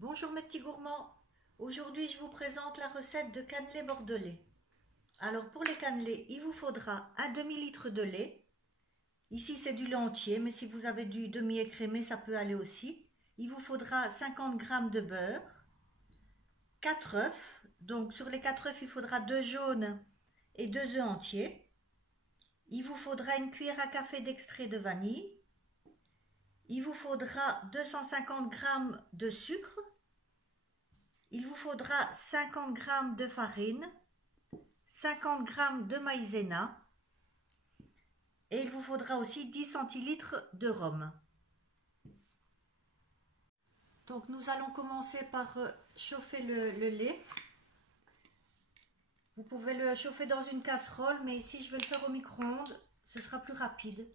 Bonjour mes petits gourmands, aujourd'hui je vous présente la recette de cannelé bordelais. Alors pour les cannelés, il vous faudra un demi-litre de lait. Ici c'est du lait entier, mais si vous avez du demi-écrémé ça peut aller aussi. Il vous faudra 50 g de beurre, 4 œufs, donc sur les 4 œufs il faudra 2 jaunes et 2 œufs entiers. Il vous faudra une cuillère à café d'extrait de vanille. Il vous faudra 250 g de sucre. Il vous faudra 50 g de farine, 50 g de maïzena et il vous faudra aussi 10 centilitres de rhum. Donc nous allons commencer par chauffer le lait. Vous pouvez le chauffer dans une casserole, mais ici je vais le faire au micro-ondes, ce sera plus rapide.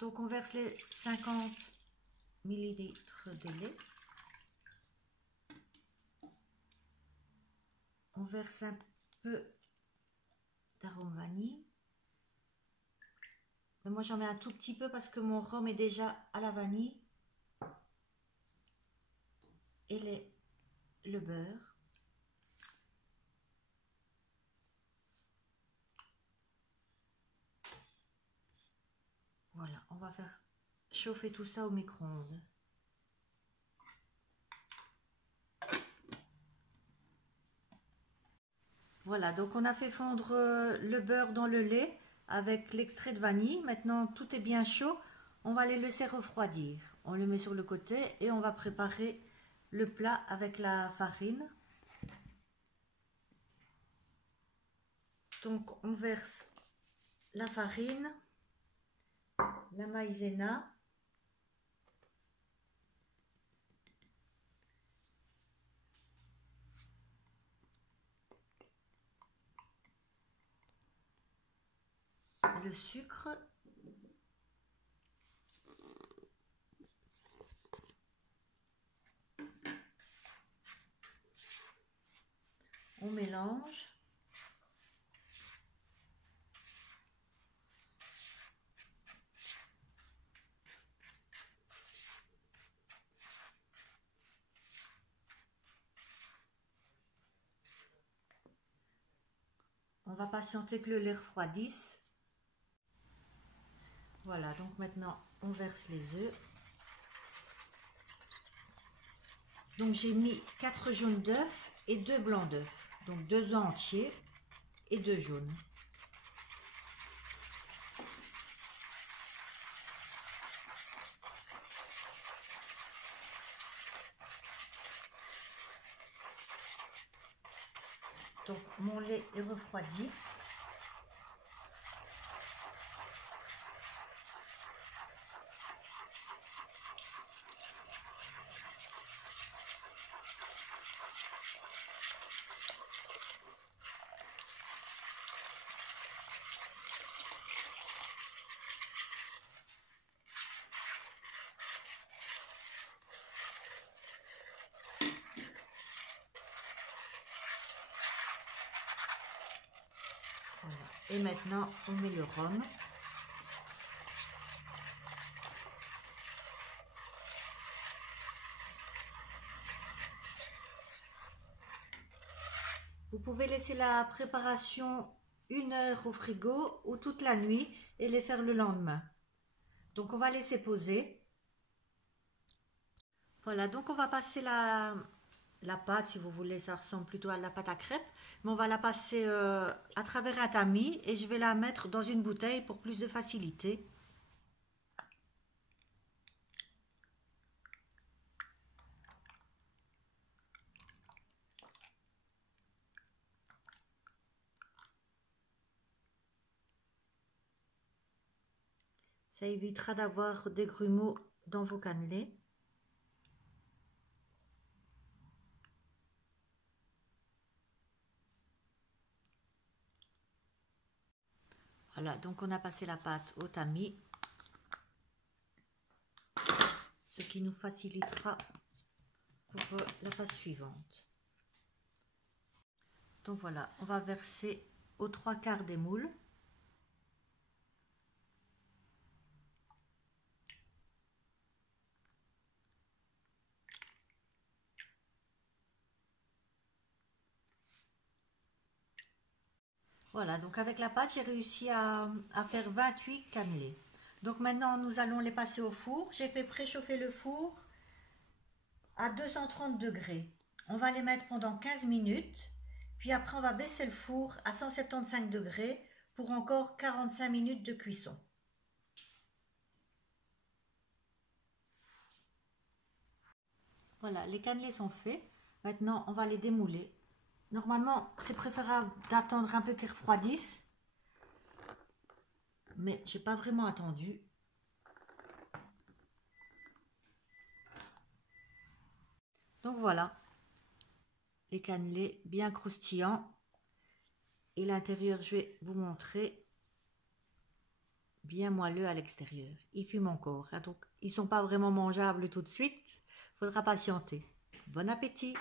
Donc on verse les 50 ml de lait. On verse un peu d'arôme vanille. Mais moi j'en mets un tout petit peu parce que mon rhum est déjà à la vanille. Et le beurre. Voilà, on va faire chauffer tout ça au micro-ondes. Voilà, donc on a fait fondre le beurre dans le lait avec l'extrait de vanille. Maintenant, tout est bien chaud. On va les laisser refroidir. On le met sur le côté et on va préparer le plat avec la farine. Donc, on verse la farine, la maïzena, le sucre, on mélange. On va patienter que le lait refroidisse. Voilà, donc maintenant on verse les œufs. Donc j'ai mis 4 jaunes d'œufs et 2 blancs d'œufs. Donc 2 œufs entiers et 2 jaunes. Donc mon lait est refroidi. Voilà. Et maintenant on met le rhum. Vous pouvez laisser la préparation 1 heure au frigo ou toute la nuit et les faire le lendemain. Donc on va laisser poser. Voilà, donc on va passer la pâte, si vous voulez, ça ressemble plutôt à la pâte à crêpes, mais on va la passer à travers un tamis et je vais la mettre dans une bouteille pour plus de facilité. Ça évitera d'avoir des grumeaux dans vos cannelés. Voilà, donc on a passé la pâte au tamis, ce qui nous facilitera pour la phase suivante. Donc voilà, on va verser aux 3/4 des moules. Voilà, donc avec la pâte, j'ai réussi à faire 28 cannelés. Donc maintenant, nous allons les passer au four. J'ai fait préchauffer le four à 230 degrés. On va les mettre pendant 15 minutes. Puis après, on va baisser le four à 175 degrés pour encore 45 minutes de cuisson. Voilà, les cannelés sont faits. Maintenant, on va les démouler. Normalement, c'est préférable d'attendre un peu qu'ils refroidissent. Mais j'ai pas vraiment attendu. Donc voilà, les cannelés bien croustillants. Et l'intérieur, je vais vous montrer, bien moelleux à l'extérieur. Ils fument encore, hein, donc ils sont pas vraiment mangeables tout de suite. Faudra patienter. Bon appétit!